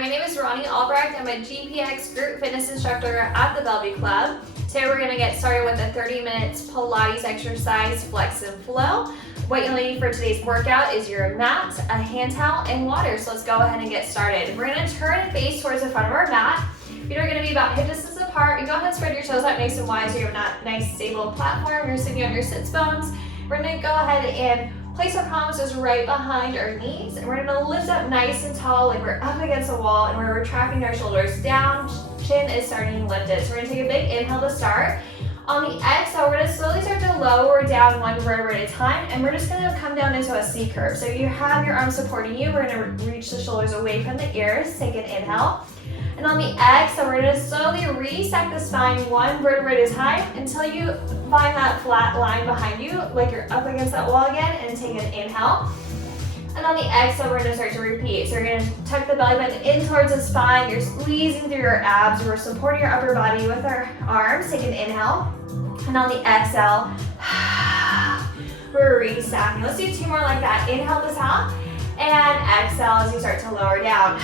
my name is Roni Albrecht. I'm a GPX group fitness instructor at the Bellevue Club. Today we're going to get started with a 30 minutes Pilates exercise, Flex and Flow. What you'll need for today's workout is your mat, a hand towel, and water. So let's go ahead and get started. We're going to turn and face towards the front of our mat. Feet are going to be about hip distance apart. And go ahead and spread your toes out nice and wide so you have a nice stable platform. You're sitting on your sits bones. We're going to go ahead and place our palms just right behind our knees, and we're gonna lift up nice and tall like we're up against a wall, and we're retracting our shoulders down, chin is starting lifted. So we're gonna take a big inhale to start. On the exhale, we're gonna slowly start to lower down one vertebra at a time, and we're just gonna come down into a C curve. So you have your arms supporting you, we're gonna reach the shoulders away from the ears, take an inhale. And on the exhale, we're gonna slowly restack the spine one vertebra at a time until you find that flat line behind you, like you're up against that wall again, and take an inhale. And on the exhale, we're gonna start to repeat. So you're gonna tuck the belly button in towards the spine, you're squeezing through your abs, we're supporting your upper body with our arms, take an inhale. And on the exhale, we're restacking. Let's do two more like that. Inhale at the top, and exhale as you start to lower down.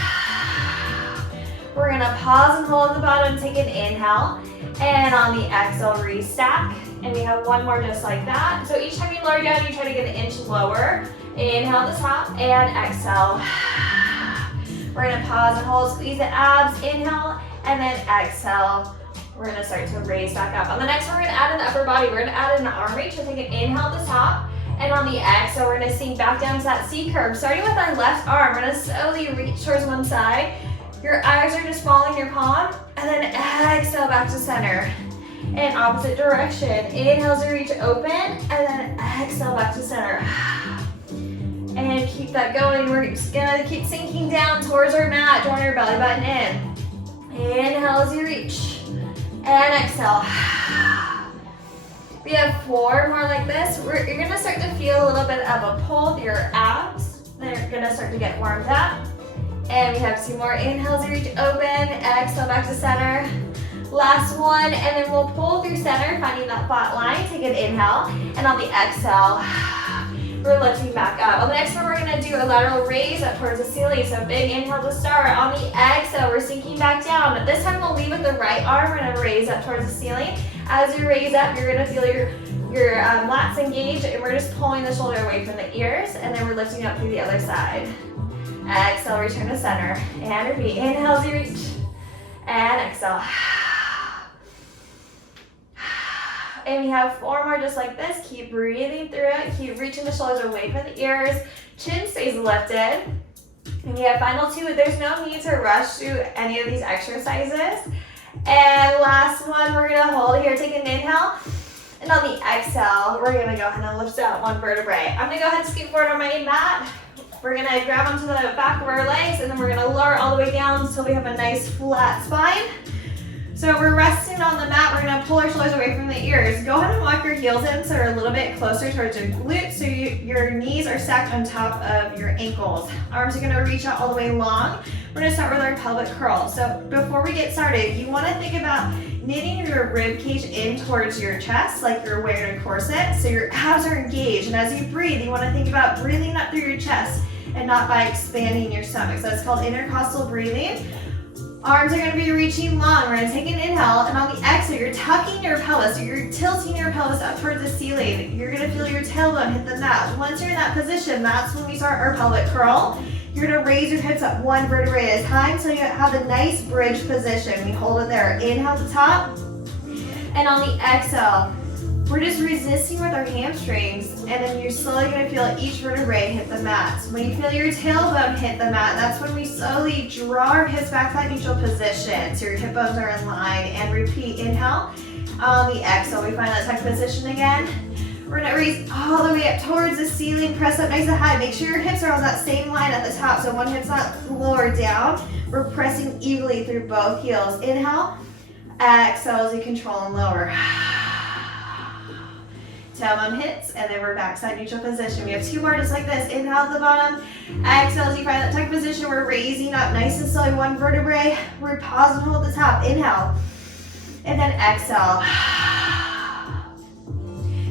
We're gonna pause and hold at the bottom, take an inhale, and on the exhale, restack. And we have one more just like that. So each time you lower down, you try to get an inch lower. Inhale at the top, and exhale. We're gonna pause and hold, squeeze the abs, inhale, and then exhale. We're gonna start to raise back up. On the next one, we're gonna add in the upper body. We're gonna add in the arm reach, so take an inhale at the top. And on the exhale, we're gonna sink back down to that C curve. Starting with our left arm, we're gonna slowly reach towards one side. Your eyes are just following your palm, and then exhale back to center. In opposite direction. Inhale as you reach open, and then exhale back to center. And keep that going. We're just gonna keep sinking down towards our mat, drawing your belly button in. Inhale as you reach, and exhale. We have four more like this. You're gonna start to feel a little bit of a pull with your abs. They're gonna start to get warmed up. And we have two more. Inhales as you reach open, exhale back to center. Last one, and then we'll pull through center, finding that flat line. Take an inhale, and on the exhale, we're lifting back up. On the next one, we're gonna do a lateral raise up towards the ceiling. So big inhale to start. On the exhale, we're sinking back down. But this time, we'll lead with the right arm. We're gonna raise up towards the ceiling. As you raise up, you're gonna feel your lats engage, and we're just pulling the shoulder away from the ears, and then we're lifting up through the other side. Exhale, return to center, and repeat. Inhale as you reach, and exhale. And we have four more just like this. Keep breathing through it. Keep reaching the shoulders away from the ears. Chin stays lifted. And we have final two. There's no need to rush through any of these exercises. And last one, we're gonna hold here. Take an inhale. And on the exhale, we're gonna go ahead and lift out one vertebrae. I'm gonna go ahead and scoot forward on my mat. We're gonna grab onto the back of our legs, and then we're gonna lower all the way down until we have a nice flat spine. So we're resting on the mat. We're gonna pull our shoulders away from the ears. Go ahead and walk your heels in so they're a little bit closer towards your glutes, so your knees are stacked on top of your ankles. Arms are gonna reach out all the way long. We're gonna start with our pelvic curl. So before we get started, you wanna think about knitting your rib cage in towards your chest like you're wearing a corset, so your abs are engaged. And as you breathe, you wanna think about breathing up through your chest and not by expanding your stomach. So it's called intercostal breathing. Arms are gonna be reaching long. We're gonna take an inhale, and on the exhale, you're tucking your pelvis, so you're tilting your pelvis up towards the ceiling. You're gonna feel your tailbone hit the mat. Once you're in that position, that's when we start our pelvic curl. You're gonna raise your hips up one vertebrae at a time so you have a nice bridge position. We hold it there. Inhale at the top, and on the exhale, we're just resisting with our hamstrings, and then you're slowly gonna feel each vertebrae hit the mat. So when you feel your tailbone hit the mat, that's when we slowly draw our hips back to that neutral position. So your hip bones are in line, and repeat. Inhale. On the exhale, we find that tuck position again. We're gonna raise all the way up towards the ceiling, press up nice and high. Make sure your hips are on that same line at the top, so one hip's not lower down. We're pressing evenly through both heels. Inhale, exhale as you control and lower. Tailbone hits, and then we're backside neutral position. We have two more just like this. Inhale at the bottom, exhale as you find that tuck position. We're raising up nice and slowly one vertebrae. We're pause and hold the top. Inhale, and then exhale.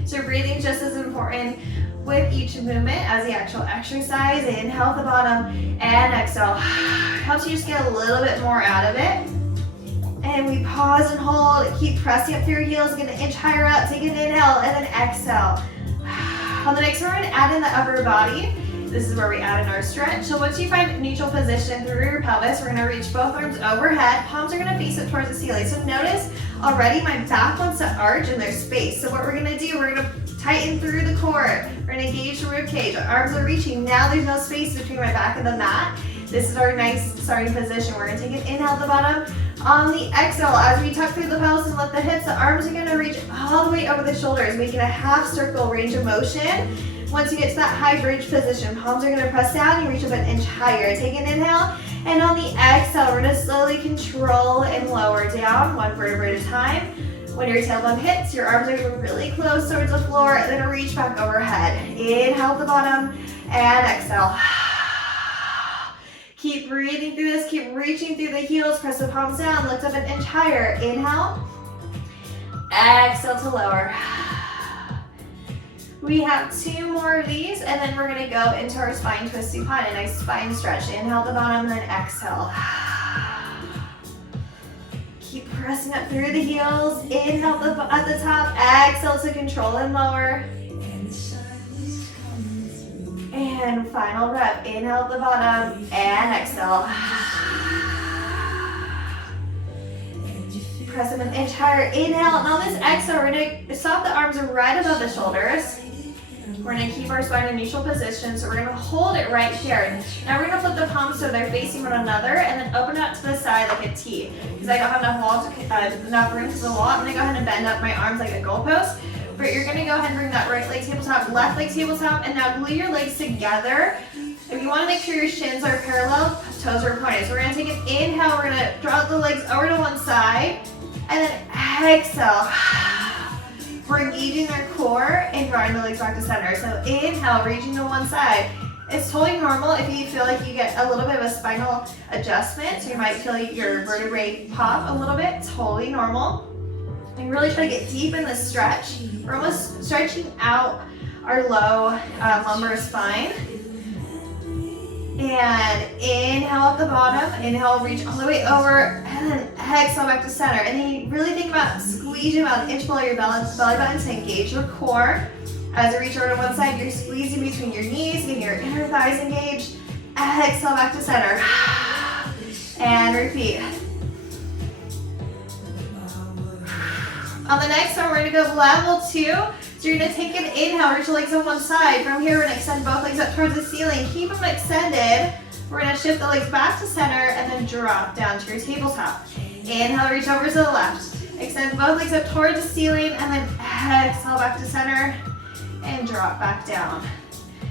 So breathing just as important. with each movement as the actual exercise. Inhale at the bottom and exhale. Helps you just get a little bit more out of it. And we pause and hold. Keep pressing up through your heels. Get an inch higher up. Take an inhale and then exhale. On the next one, we're going to add in the upper body. This is where we add in our stretch. So once you find neutral position through your pelvis, we're going to reach both arms overhead. Palms are going to face up towards the ceiling. So notice already my back wants to arch and there's space. So what we're going to do, we're going to tighten through the core. We're going to engage the rib cage. Our arms are reaching. Now there's no space between my back and the mat. This is our nice starting position. We're going to take an inhale at the bottom. On the exhale, as we tuck through the pelvis and lift the hips, the arms are going to reach all the way over the shoulders, making a half circle range of motion. Once you get to that high bridge position, palms are going to press down. You reach up an inch higher. Take an inhale. And on the exhale, we're going to slowly control and lower down, one vertebra at a time. When your tailbone hits, your arms are going to be really close towards the floor, and then reach back overhead. Inhale at the bottom, and exhale. Keep breathing through this. Keep reaching through the heels. Press the palms down. Lift up an inch higher. Inhale. Exhale to lower. We have 2 more of these, and then we're going to go into our spine twist supine, a nice spine stretch. Inhale at the bottom, and then exhale. Keep pressing up through the heels. Inhale at the top. Exhale to control and lower. And final rep. Inhale at the bottom, and exhale. Press them an inch higher. Inhale, and on this exhale, we're going to stop the arms right above the shoulders. We're going to keep our spine in neutral position, so we're going to hold it right here. Now we're going to flip the palms so they're facing one another, and then open up to the side like a T. Because I don't have enough room to the wall, I'm going to go ahead and bend up my arms like a goalpost. But you're going to go ahead and bring that right leg tabletop, left leg tabletop, and now glue your legs together. If you want to make sure your shins are parallel, toes are pointed. So we're going to take an inhale, we're going to draw the legs over to one side, and then exhale. We're engaging our core and drawing the legs back to center. So inhale, reaching to one side. It's totally normal if you feel like you get a little bit of a spinal adjustment. So you might feel like your vertebrae pop a little bit. Totally normal. And really try to get deep in the stretch. We're almost stretching out our low lumbar spine. And inhale at the bottom, inhale, reach all the way over, and then exhale back to center. And then you really think about squeezing about an inch below your belly button to engage your core. As you reach over to one side, you're squeezing between your knees, getting your inner thighs engaged. Exhale back to center. And repeat. On the next one, we're going to go level 2. So you're going to take an inhale, reach the legs on one side. From here, we're going to extend both legs up towards the ceiling. Keep them extended. We're going to shift the legs back to center and then drop down to your tabletop. Inhale, reach over to the left. Extend both legs up towards the ceiling and then exhale back to center and drop back down.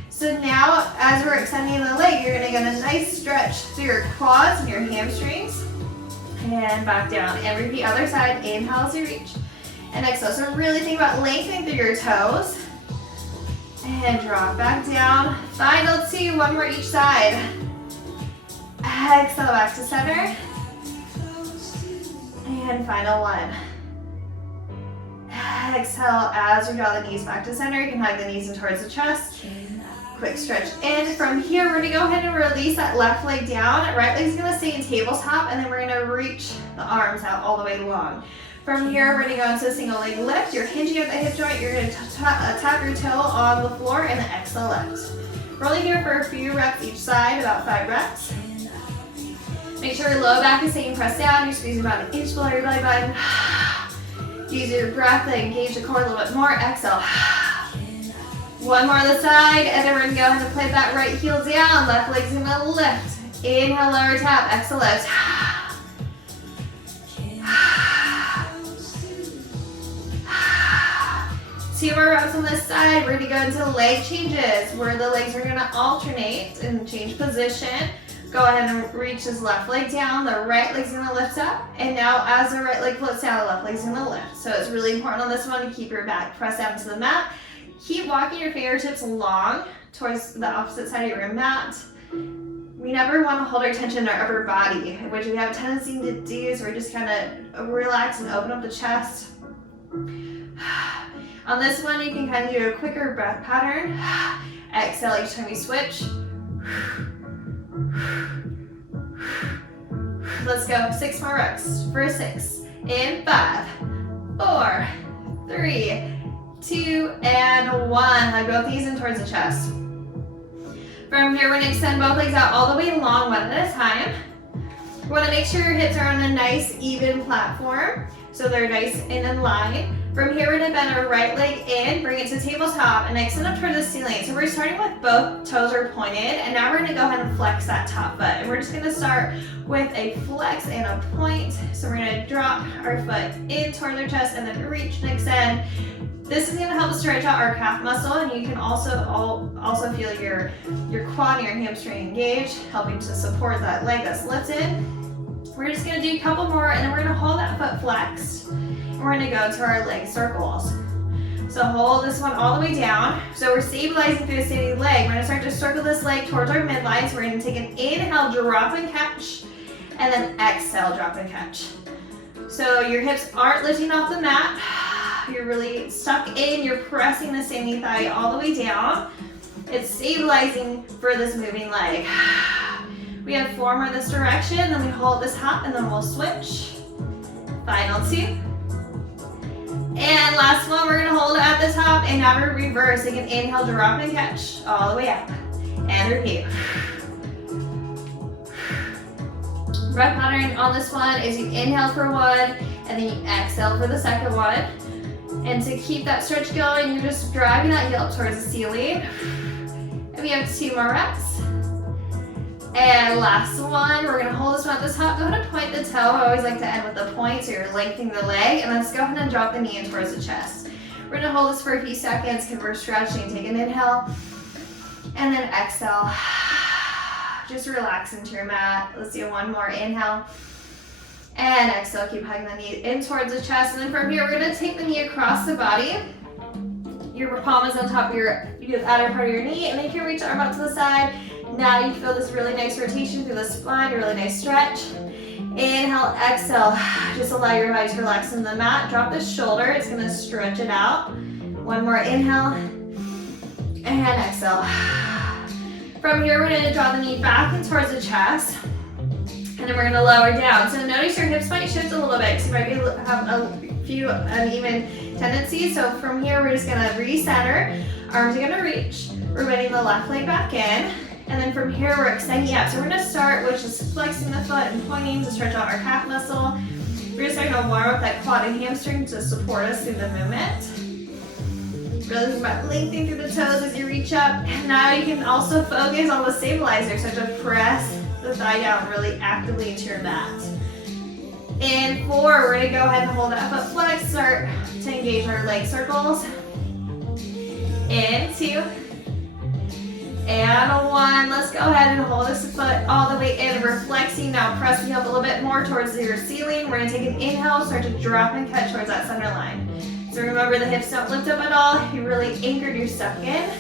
So now, as we're extending the leg, you're going to get a nice stretch through your quads and your hamstrings. And back down. And repeat other side. Inhale as you reach. And exhale. So really think about lengthening through your toes. And drop back down. Final 2, one more each side. Exhale back to center. And final 1. Exhale as we draw the knees back to center. You can hug the knees in towards the chest. Quick stretch in. From here, we're going to go ahead and release that left leg down. Right leg's going to stay in tabletop, and then we're going to reach the arms out all the way long. From here, we're going to go into a single leg lift. You're hinging at the hip joint. You're going to tap your toe on the floor and then exhale lift. We're only here for a few reps each side, about 5 reps. Make sure your low back is staying pressed down. You're squeezing about an inch below your belly button. Use your breath to engage the core a little bit more. Exhale. One more on the side, and then we're going to go ahead and plant that right heel down. Left leg's going to lift. Inhale, lower tap. Exhale, lift. 2 more reps on this side. We're going to go into leg changes where the legs are going to alternate and change position. Go ahead and reach this left leg down. The right leg's going to lift up. And now as the right leg floats down, the left leg's going to lift. So it's really important on this one to keep your back pressed down to the mat. Keep walking your fingertips long towards the opposite side of your mat. We never want to hold our tension in our upper body, which we have a tendency to do, so we're just kind of relax and open up the chest. On this one, you can kind of do a quicker breath pattern. Exhale each time you switch. Let's go, 6 more reps for 6. In 5, 4, 3, 2, and 1. Leg both knees in towards the chest. From here, we're gonna extend both legs out all the way long, one at a time. We wanna make sure your hips are on a nice, even platform, so they're nice and in line. From here, we're gonna bend our right leg in, bring it to tabletop, and extend up toward the ceiling. So we're starting with both toes are pointed, and now we're gonna go ahead and flex that top foot. And we're just gonna start with a flex and a point. So we're gonna drop our foot in toward our chest, and then reach and extend. This is gonna help us stretch out our calf muscle, and you can also feel your quad and your hamstring engaged, helping to support that leg that's lifted. We're just gonna do a couple more, and then we're gonna hold that foot flexed. And we're gonna go to our leg circles. So hold this one all the way down. So we're stabilizing through the standing leg. We're gonna start to circle this leg towards our midline. So we're gonna take an inhale, drop and catch, and then exhale, drop and catch. So your hips aren't lifting off the mat. You're really stuck in, you're pressing the standing thigh all the way down. It's stabilizing for this moving leg. We have 4 more this direction, then we hold this hop, and then we'll switch. Final 2. And last one, we're gonna hold it at the top, and now we're reversing an inhale, drop and catch, all the way up. And repeat. Breath pattern on this one is you inhale for 1, and then you exhale for the second one. And to keep that stretch going, you're just driving that heel up towards the ceiling. And we have 2 more reps. And last one, we're gonna hold this one at the top. Go ahead and point the toe. I always like to end with the point, so you're lengthening the leg. And let's go ahead and drop the knee in towards the chest. We're gonna hold this for a few seconds because we're stretching. Take an inhale, and then exhale. Just relax into your mat. Let's do one more inhale. And exhale, keep hugging the knee in towards the chest. And then from here, we're gonna take the knee across the body. Your palm is on top of your outer part of your knee, and then you can reach the arm out to the side. Now you feel this really nice rotation through the spine, a really nice stretch. Inhale, exhale. Just allow your body to relax in the mat. Drop the shoulder, it's gonna stretch it out. One more inhale, and exhale. From here, we're gonna draw the knee back in towards the chest. And then we're gonna lower down. So notice your hips might shift a little bit because you might have a few uneven tendencies. So from here, we're just gonna recenter. Arms are gonna reach. We're bending the left leg back in. And then from here, we're extending out. So we're gonna start with just flexing the foot and pointing to stretch out our calf muscle. We're just starting to warm up that quad and hamstring to support us through the movement. Really think about lengthening through the toes as you reach up. And now you can also focus on the stabilizer. So to press the thigh down really actively into your mat. In 4, we're gonna go ahead and hold that foot flex, start to engage our leg circles. In 2, and 1. Let's go ahead and hold this foot all the way in. We're flexing now, pressing up a little bit more towards your ceiling. We're gonna take an inhale, start to drop and cut towards that center line. So remember, the hips don't lift up at all. You really anchored, you're stuck in.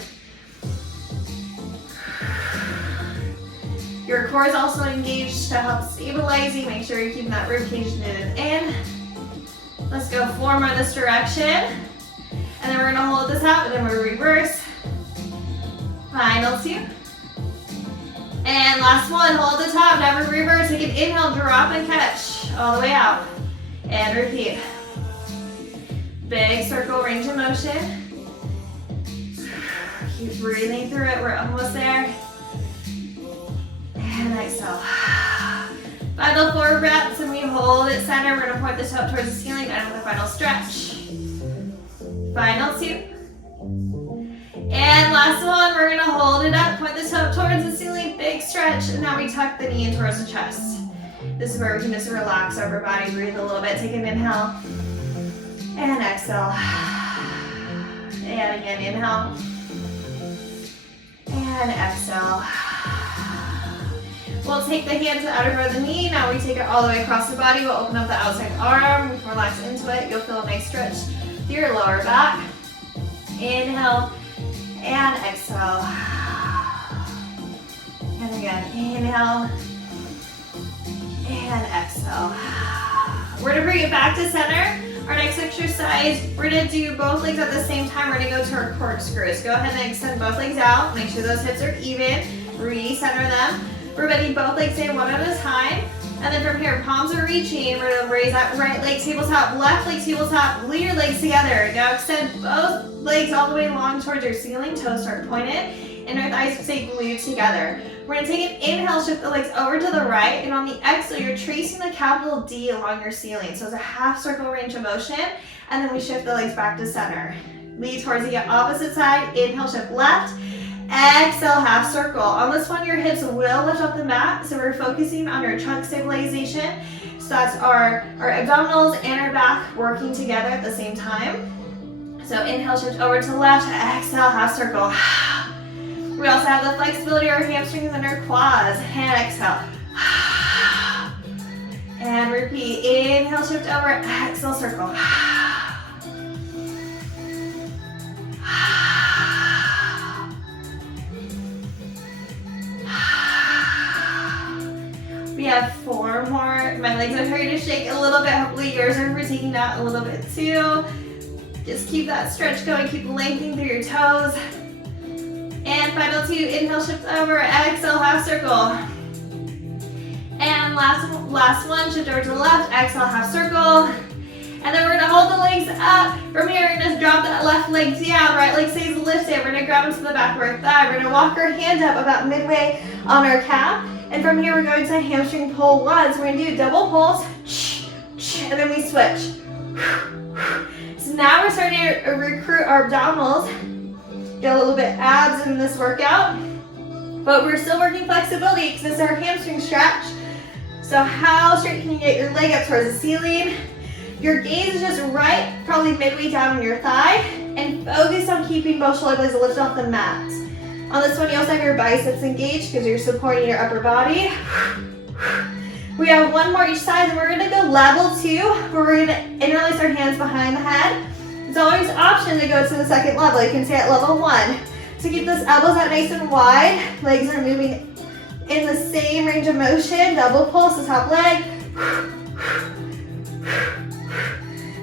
Your core is also engaged to help stabilize you. Make sure you're keeping that ribcage knitted in. Let's go 4 more this direction. And then we're gonna hold this out, and then we'll reverse. Final 2. And last one, hold the top, never reverse. Take an inhale, drop and catch all the way out. And repeat. Big circle, range of motion. Keep breathing through it, we're almost there. And exhale. Final 4 breaths, and we hold it center. We're gonna point the toe towards the ceiling, and with a final stretch. Final 2. And last one, we're gonna hold it up, point the toe towards the ceiling, big stretch, and now we tuck the knee in towards the chest. This is where we can just relax our body, breathe a little bit, take an inhale, and exhale. And again, inhale, and exhale. We'll take the hand to the outer part of the knee, now we take it all the way across the body, we'll open up the outside arm, we can relax into it, you'll feel a nice stretch through your lower back. Inhale, and exhale. And again, inhale, and exhale. We're gonna bring it back to center. Our next exercise, we're gonna do both legs at the same time. We're gonna go to our corkscrews. Go ahead and extend both legs out. Make sure those hips are even. Recenter them. We're bending both legs in one at a time. And then from here, palms are reaching. We're gonna raise that right leg tabletop, left leg tabletop, glue your legs together. Now extend both legs all the way long towards your ceiling. Toes start pointed. And our thighs stay glued together. We're gonna take an inhale, shift the legs over to the right, and on the exhale, you're tracing the capital D along your ceiling. So it's a half circle range of motion, and then we shift the legs back to center. Lead towards the opposite side, inhale, shift left, exhale, half circle. On this one, your hips will lift off the mat, so we're focusing on your trunk stabilization. So that's our abdominals and our back working together at the same time. So inhale, shift over to left, exhale, half circle. We also have the flexibility of our hamstrings and our quads. And exhale. And repeat. Inhale, shift over. Exhale, circle. We have 4 more. My legs are starting to shake a little bit. Hopefully yours are taking that a little bit too. Just keep that stretch going. Keep lengthening through your toes. And final 2, inhale, shift over, exhale, half circle. And last one, shift over to the left, exhale, half circle. And then we're gonna hold the legs up. From here, we're gonna drop that left leg down, right leg stays lifted. We're gonna grab into the back of our thigh. We're gonna walk our hand up about midway on our calf. And from here, we're going to hamstring pull 1. So we're gonna do double pulls, and then we switch. So now we're starting to recruit our abdominals. Get a little bit abs in this workout, but we're still working flexibility because it's our hamstring stretch. So how straight can you get your leg up towards the ceiling? Your gaze is just right, probably midway down on your thigh, and focus on keeping both shoulder blades lifted off the mat. On this one, you also have your biceps engaged because you're supporting your upper body. We have 1 more each side, and we're gonna go level 2, where we're gonna interlace our hands behind the head. It's always an option to go to the second level. You can stay at level 1. So keep those elbows out nice and wide. Legs are moving in the same range of motion. Double pulse, the top leg.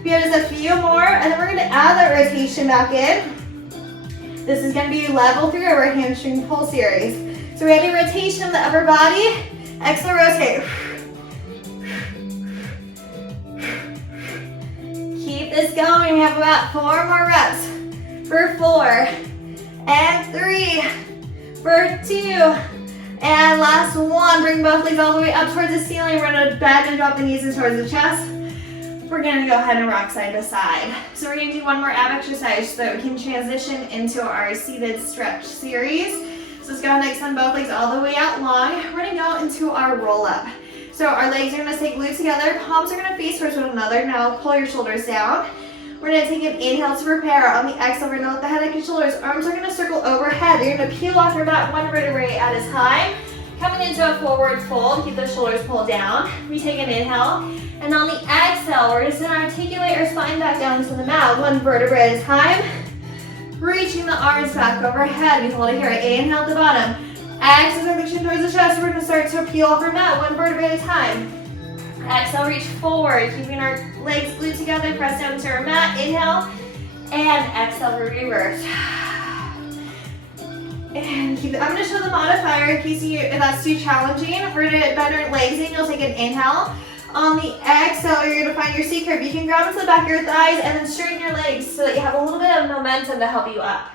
We have just a few more, and then we're gonna add that rotation back in. This is gonna be level 3 of our hamstring pull series. So we have a rotation of the upper body. Exhale, rotate. Keep this going. We have about 4 more reps. For 4 and 3, for 2, and last 1. Bring both legs all the way up towards the ceiling. We're gonna bend and drop the knees in towards the chest. We're gonna go ahead and rock side to side. So we're gonna do 1 more ab exercise so that we can transition into our seated stretch series. So let's go ahead and extend both legs all the way out long. We're gonna go into our roll up. So our legs are gonna stay glued together, palms are gonna face towards one another. Now pull your shoulders down. We're gonna take an inhale to prepare. On the exhale, we're gonna lift the head, neck, and shoulders. Arms are gonna circle overhead. You're gonna peel off your mat 1 vertebrae at a time. Coming into a forward fold, keep the shoulders pulled down. We take an inhale. And on the exhale, we're just gonna articulate our spine back down to the mat, 1 vertebrae at a time. Reaching the arms back overhead. We hold it here. Inhale at the bottom. Exhale, reaching towards the chest. We're gonna start to peel off our mat, 1 vertebrae at a time. Exhale, reach forward, keeping our legs glued together. Press down to our mat. Inhale, and exhale for reverse. And keep it. I'm gonna show the modifier in case if that's too challenging. We're gonna bend our legs in. You'll take an inhale. On the exhale, you're gonna find your C curve. You can grab into the back of your thighs and then straighten your legs so that you have a little bit of momentum to help you up.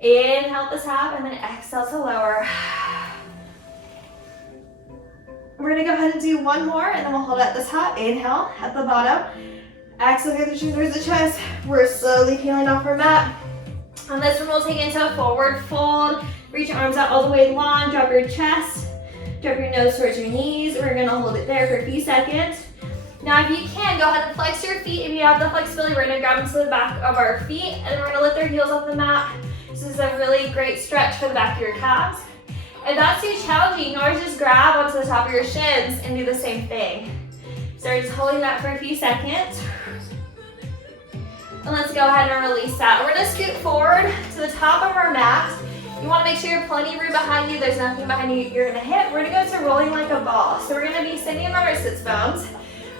Inhale at the top and then exhale to lower. We're gonna go ahead and do 1 more and then we'll hold it at the top. Inhale at the bottom. Exhale, get the chin towards the chest. We're slowly peeling off our mat. On this one, we'll take into a forward fold. Reach your arms out all the way long. Drop your chest. Drop your nose towards your knees. We're gonna hold it there for a few seconds. Now, if you can, go ahead and flex your feet. If you have the flexibility, we're gonna grab into the back of our feet and we're gonna lift our heels off the mat. This is a really great stretch for the back of your calves. If that's too challenging, you can always just grab onto the top of your shins and do the same thing. So we're just holding that for a few seconds. And let's go ahead and release that. We're gonna scoot forward to the top of our mat. You wanna make sure you have plenty of room behind you. There's nothing behind you you're gonna hit. We're gonna go to rolling like a ball. So we're gonna be sitting on our sits bones.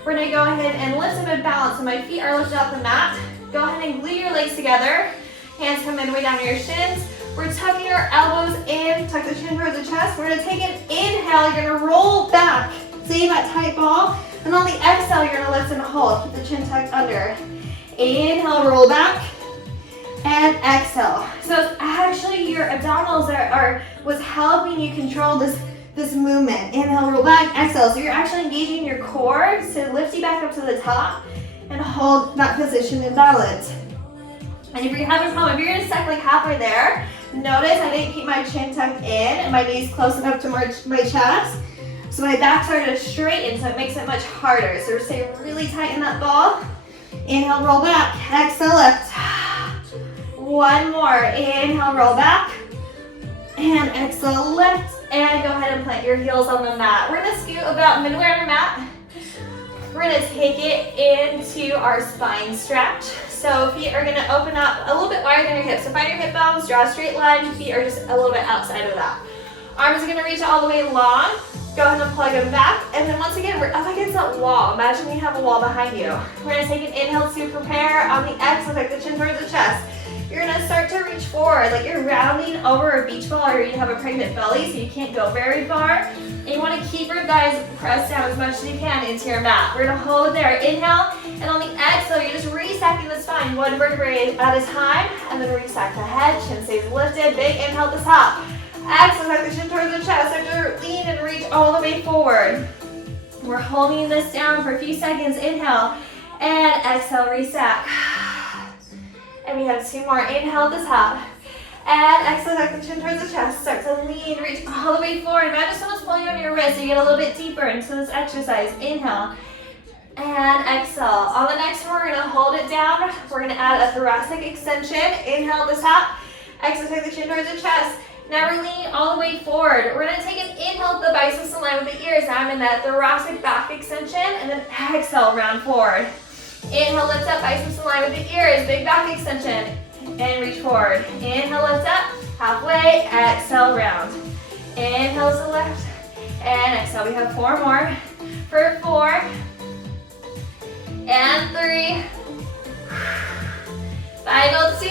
We're gonna go ahead and lift up and balance. So my feet are lifted off the mat. Go ahead and glue your legs together. Hands come in way down to your shins. We're tucking our elbows in, tuck the chin towards the chest. We're gonna take an inhale, you're gonna roll back. See that tight ball? And on the exhale, you're gonna lift and hold. Keep the chin tucked under. Inhale, roll back. And exhale. So it's actually your abdominals that are what's helping you control this movement. Inhale, roll back, exhale. So you're actually engaging your core to lift you back up to the top and hold that position in balance. And if you're having a problem, if you're gonna stuck like halfway there, notice I didn't keep my chin tucked in and my knees close enough to my chest. So my back started to straighten, so it makes it much harder. So stay really tight in that ball. Inhale, roll back, exhale, lift. One more, inhale, roll back. And exhale, lift. And go ahead and plant your heels on the mat. We're gonna scoot about midway on your mat. We're gonna take it into our spine stretch. So feet are gonna open up a little bit wider than your hips. So find your hip bones, draw a straight line. Feet are just a little bit outside of that. Arms are gonna reach all the way long. Go ahead and plug them back. And then once again, we're up against that wall. Imagine you have a wall behind you. We're gonna take an inhale to prepare. On the exhale, take the chin towards the chest. You're gonna start to reach forward, like you're rounding over a beach ball or you have a pregnant belly, so you can't go very far. And you wanna keep your thighs pressed down as much as you can into your mat. We're gonna hold there, inhale, and on the exhale, you're just restacking the spine, one vertebrae at a time, and then restack the head, chin stays lifted, big inhale at the top. Exhale, tuck the chin towards the chest, start to lean and reach all the way forward. We're holding this down for a few seconds, inhale, and exhale, restack. And we have two more. Inhale at the top. And exhale, tuck the chin towards the chest. Start to lean, reach all the way forward. Imagine someone's pulling on your wrist so you get a little bit deeper into this exercise. Inhale. And exhale. On the next one, we're going to hold it down. We're going to add a thoracic extension. Inhale at the top. Exhale, tuck the chin towards the chest. Now we're leaning all the way forward. We're going to take an inhale, the biceps in line with the ears. Now I'm in that thoracic back extension. And then exhale, round forward. Inhale, lift up, biceps in line with the ears, big back extension, and reach forward. Inhale, lift up, halfway, exhale, round. Inhale to lift, and exhale. We have four more. For 4, and 3, final 2,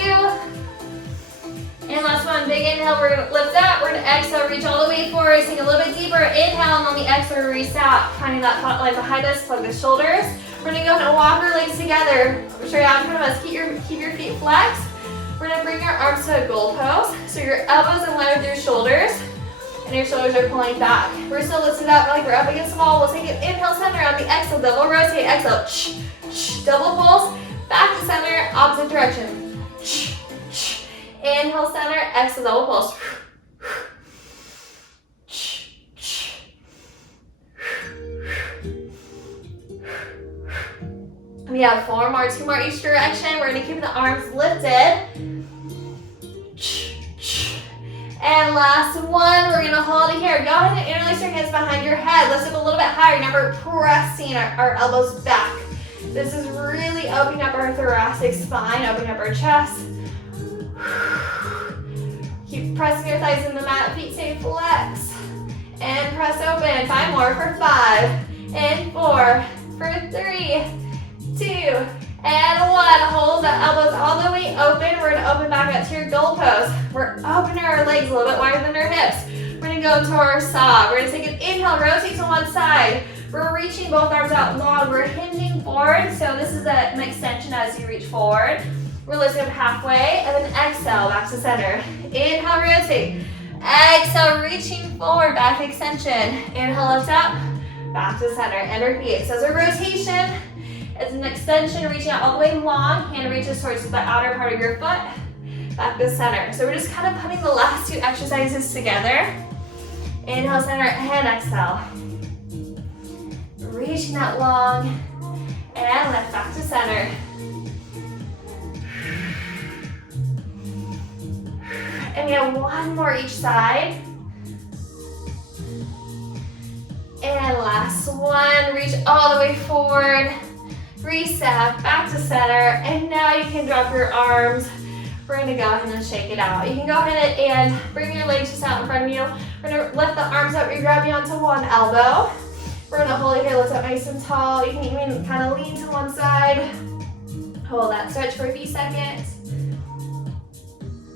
and last one. Big inhale, we're gonna lift up, we're gonna exhale, reach all the way forward, sink a little bit deeper. Inhale, and on the exhale, reset, finding that front line behind us, plug the shoulders. We're gonna go ahead and walk our legs together. Straight out in front of us. Keep your feet flexed. We're gonna bring your arms to a goal pose. So your elbows in line with your shoulders, and your shoulders are pulling back. We're still lifted up like we're up against the wall. We'll take an inhale, center on the exhale, double rotate, exhale, double pulse, back to center, opposite direction. Inhale, center, exhale, double pulse. We have 4 more, 2 more each direction. We're gonna keep the arms lifted. And last one, we're gonna hold it here. Go ahead and interlace your hands behind your head. Lift up a little bit higher. Remember, pressing our elbows back. This is really opening up our thoracic spine, opening up our chest. Keep pressing your thighs in the mat, feet stay flexed. And press open. 5 more for 5, and 4, for 3, 2, and 1. Hold the elbows all the way open. We're gonna open back up to your goal pose. We're opening our legs a little bit wider than our hips. We're gonna go to our saw. We're gonna take an inhale, rotate to one side. We're reaching both arms out long. We're hinging forward. So this is an extension as you reach forward. We're lifting up halfway, and then exhale, back to center. Inhale, rotate. Exhale, reaching forward, back extension. Inhale, lift up, back to center, and repeat. So it's a rotation. It's an extension, reaching out all the way long. Hand reaches towards the outer part of your foot. Back to center. So we're just kind of putting the last 2 exercises together. Inhale, center, and exhale. Reaching out long. And lift back to center. And we have 1 more each side. And last one. Reach all the way forward. Reset, back to center, and now you can drop your arms. We're gonna go ahead and shake it out. You can go ahead and bring your legs just out in front of you. We're gonna lift the arms up, you're grabbing onto one elbow. We're gonna hold it here, lift up nice and tall. You can even kind of lean to one side. Hold that stretch for a few seconds.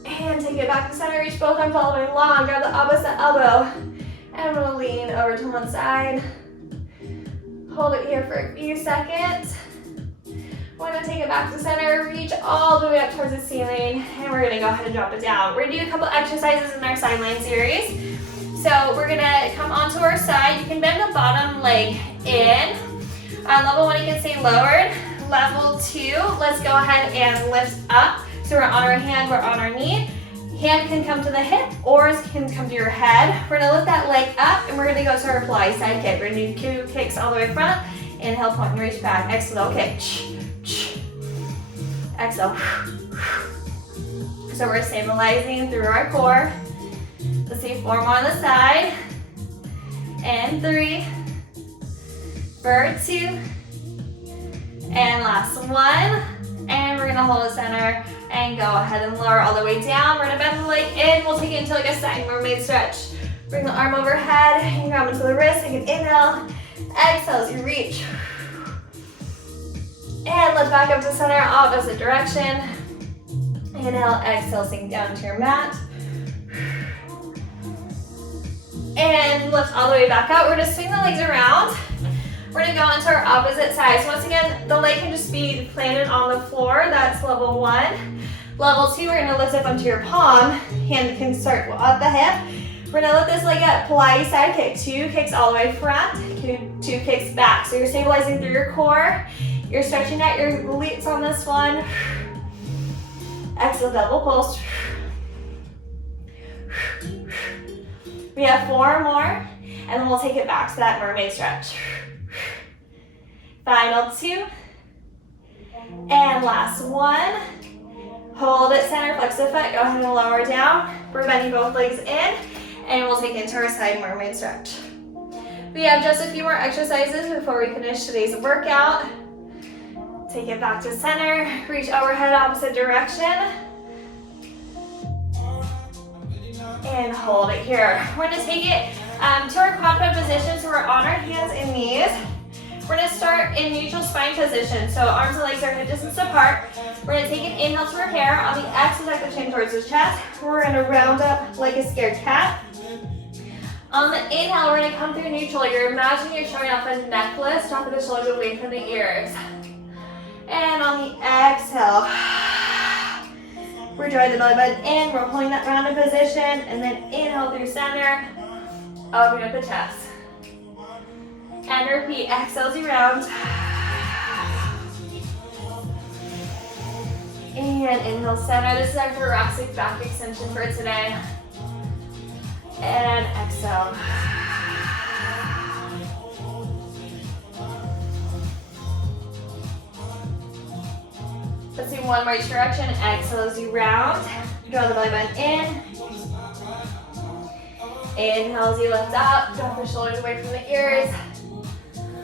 And take it back to center, reach both arms all the way long, grab the opposite elbow. And we're gonna lean over to one side. Hold it here for a few seconds. We're gonna take it back to center, reach all the way up towards the ceiling, and we're gonna go ahead and drop it down. We're gonna do a couple exercises in our sideline series. So we're gonna come onto our side. You can bend the bottom leg in. Level 1, you can stay lowered. Level 2, let's go ahead and lift up. So we're on our hand, we're on our knee. Hand can come to the hip, or it can come to your head. We're gonna lift that leg up, and we're gonna go to our fly side kick. We're gonna do 2 kicks all the way front. Inhale, point and reach back. Exhale, kick. Exhale. So we're stabilizing through our core. Let's do 4 more on the side. And 3. For 2. And last 1. And we're gonna hold the center and go ahead and lower all the way down. We're gonna bend the leg in. We'll take it into like a side mermaid stretch. Bring the arm overhead. You can grab into the wrist. You can inhale. Exhale as you reach. And lift back up to center, opposite direction. Inhale, exhale, sink down to your mat. And lift all the way back out. We're gonna swing the legs around. We're gonna go into our opposite side. So once again, the leg can just be planted on the floor. That's level 1. Level 2, we're gonna lift up onto your palm. Hand can start at the hip. We're gonna lift this leg up, Pilates side kick. 2 kicks all the way front, 2 kicks back. So you're stabilizing through your core. You're stretching out your glutes on this one. Exhale, double pulse. We have 4 more, and then we'll take it back to that mermaid stretch. Final 2. And last 1. Hold it center, flex the foot, go ahead and lower down. We're bending both legs in, and we'll take it into our side mermaid stretch. We have just a few more exercises before we finish today's workout. Take it back to center, reach overhead opposite direction. And hold it here. We're gonna take it to our quad ped position, so we're on our hands and knees. We're gonna start in neutral spine position, so arms and legs are hip distance apart. We're gonna take an inhale to repair. On the exhale, tuck the chin towards the chest. We're gonna round up like a scared cat. On the inhale, we're gonna come through neutral. You're imagining you're showing off a necklace, top of the shoulders away from the ears. And on the exhale, we're drawing the belly button in, we're holding that rounded position, and then inhale through center, open up the chest. And repeat, exhale as you round. And inhale center, this is our thoracic back extension for today. And exhale. Let's do 1 more each direction. Exhale as you round. Draw the belly button in. Inhale as you lift up. Drop the shoulders away from the ears.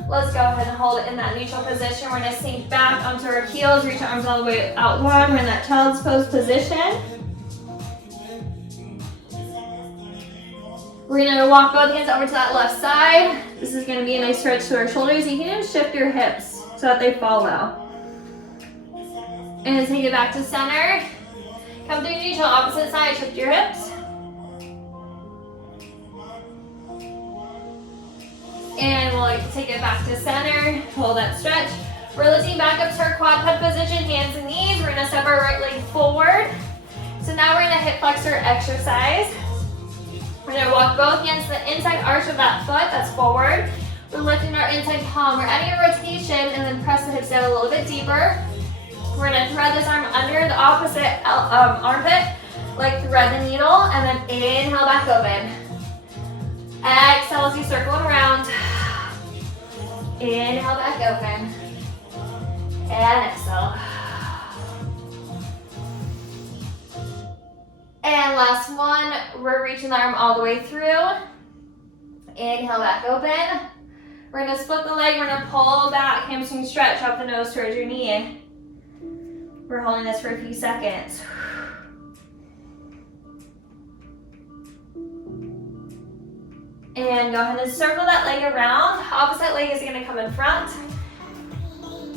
Let's go ahead and hold it in that neutral position. We're gonna sink back onto our heels. Reach our arms all the way out long. We're in that child's pose position. We're gonna walk both hands over to that left side. This is gonna be a nice stretch to our shoulders. You can just shift your hips so that they follow. And take it back to center. Come through neutral, opposite side, shift your hips. And we'll take it back to center, hold that stretch. We're lifting back up to our quad ped position, hands and knees. We're gonna step our right leg forward. So now we're in a hip flexor exercise. We're gonna walk both hands to the inside arch of that foot, that's forward. We're lifting our inside palm. We're adding a rotation and then press the hips down a little bit deeper. We're gonna thread this arm under the opposite armpit, like thread the needle, and then inhale back open. Exhale as you circle it around. Inhale back open. And exhale. And last one, we're reaching the arm all the way through. Inhale back open. We're gonna split the leg, we're gonna pull back, hamstring stretch, drop the nose towards your knee. We're holding this for a few seconds. And go ahead and circle that leg around. Opposite leg is gonna come in front.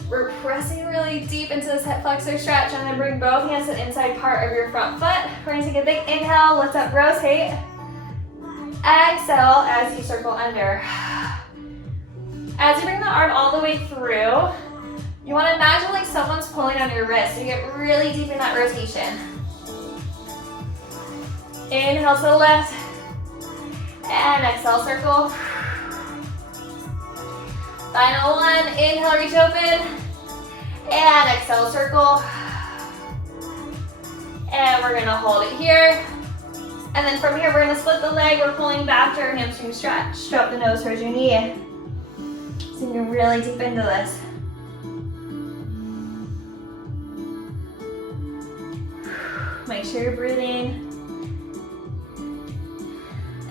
We're pressing really deep into this hip flexor stretch, and then bring both hands to the inside part of your front foot. We're gonna take a big inhale, lift up, rotate. Exhale as you circle under. As you bring the arm all the way through, you wanna imagine like someone's pulling on your wrist, so you get really deep in that rotation. Inhale to lift, and exhale, circle. Final one, inhale, reach open, and exhale, circle. And we're gonna hold it here. And then from here, we're gonna split the leg. We're pulling back to our hamstring stretch. Drop the nose towards your knee. Sinking really deep into this. Make sure you're breathing.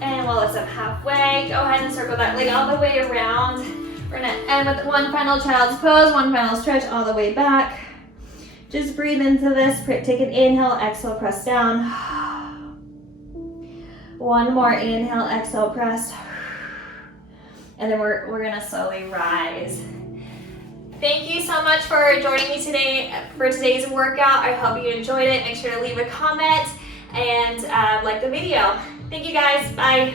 And we'll lift up halfway. Go ahead and circle that leg all the way around. We're gonna end with one final child's pose, one final stretch all the way back. Just breathe into this. Take an inhale, exhale, press down. One more inhale, exhale, press. And then we're gonna slowly rise. Thank you so much for joining me today for today's workout. I hope you enjoyed it. Make sure to leave a comment and like the video. Thank you guys, bye.